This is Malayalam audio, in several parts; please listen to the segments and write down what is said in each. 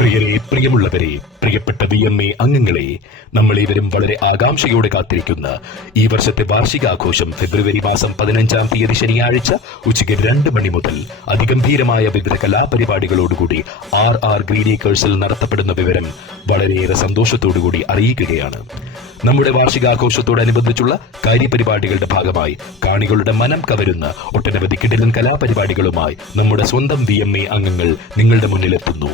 പ്രിയരെ, പ്രിയമുള്ളവരെ, പ്രിയപ്പെട്ട VMA അംഗങ്ങളെ, നമ്മളേവരും വളരെ ആകാംക്ഷയോടെ കാത്തിരിക്കുന്ന ഈ വർഷത്തെ വാർഷികാഘോഷം ഫെബ്രുവരി മാസം 15-ാം തീയതി ശനിയാഴ്ച ഉച്ചയ്ക്ക് 2 മണി മുതൽ അതിഗംഭീരമായ വിവിധ കലാപരിപാടികളോടുകൂടി RR ഗ്രീൻ ഏക്കേഴ്സിൽ നടത്തപ്പെടുന്ന വിവരം വളരെയേറെ സന്തോഷത്തോടുകൂടി അറിയിക്കുകയാണ്. നമ്മുടെ വാർഷികാഘോഷത്തോടനുബന്ധിച്ചുള്ള കാര്യപരിപാടികളുടെ ഭാഗമായി കാണികളുടെ മനം കവരുന്ന ഒട്ടനവധി കിടിലൻ കലാപരിപാടികളുമായി നമ്മുടെ സ്വന്തം VMA അംഗങ്ങൾ നിങ്ങളുടെ മുന്നിലെത്തുന്നു.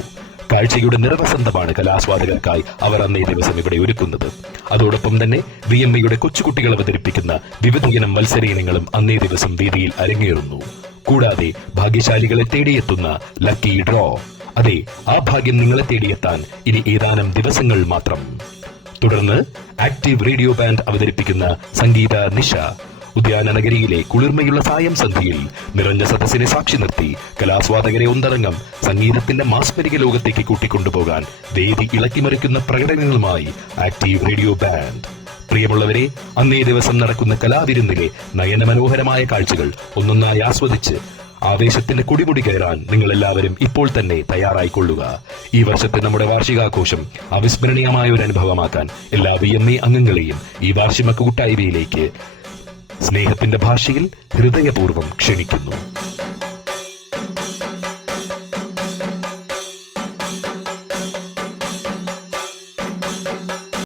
കാഴ്ചയുടെ നിറവസന്തമാണ് കലാസ്വാദകർക്കായി അവർ അന്നേ ദിവസം ഇവിടെ ഒരുക്കുന്നത്. അതോടൊപ്പം തന്നെ VMAയുടെ കൊച്ചുകുട്ടികൾ അവതരിപ്പിക്കുന്ന വിവിധയിനം മത്സര ഇനങ്ങളും അന്നേ ദിവസം വേദിയിൽ അരങ്ങേറുന്നു. കൂടാതെ ഭാഗ്യശാലികളെ തേടിയെത്തുന്ന ലക്കി ഡ്രോ. അതെ, ആ ഭാഗ്യം നിങ്ങളെ തേടിയെത്താൻ ഇനി ഏതാനും ദിവസങ്ങൾ മാത്രം. തുടർന്ന് ആക്റ്റീവ് റേഡിയോ ബാൻഡ് അവതരിപ്പിക്കുന്ന സംഗീത നിശ. ഉദ്യാന നഗരിയിലെ കുളിർമയുള്ള സായം സന്ധ്യയിൽ നിറഞ്ഞ സദസ്സിനെ സാക്ഷി നിർത്തി കലാസ്വാദകരെ ഒന്നടങ്കം സംഗീതത്തിന്റെ മാസ്മരിക ലോകത്തേക്ക് കൂട്ടിക്കൊണ്ടുപോകാൻ വേദി ഇളക്കിമറിക്കുന്ന പ്രകടനങ്ങളുമായി ആക്റ്റീവ് റേഡിയോ ബാൻഡ്. പ്രിയമുള്ളവരെ, അന്നേ ദിവസം നടക്കുന്ന കലാവിരുന്നിലെ നയനമനോഹരമായ കാഴ്ചകൾ ഒന്നൊന്നായി ആസ്വദിച്ച് ആവേശത്തിന്റെ കുടിമുടി കയറാൻ നിങ്ങൾ എല്ലാവരും ഇപ്പോൾ തന്നെ തയ്യാറായിക്കൊള്ളുക. ഈ വർഷത്തെ നമ്മുടെ വാർഷികാഘോഷം അവിസ്മരണീയമായ ഒരു അനുഭവമാക്കാൻ എല്ലാ VMA അംഗങ്ങളെയും ഈ വാർഷിക കൂട്ടായ്മയിലേക്ക് സ്നേഹത്തിന്റെ ഭാഷയിൽ ഹൃദയപൂർവ്വം ക്ഷണിക്കുന്നു.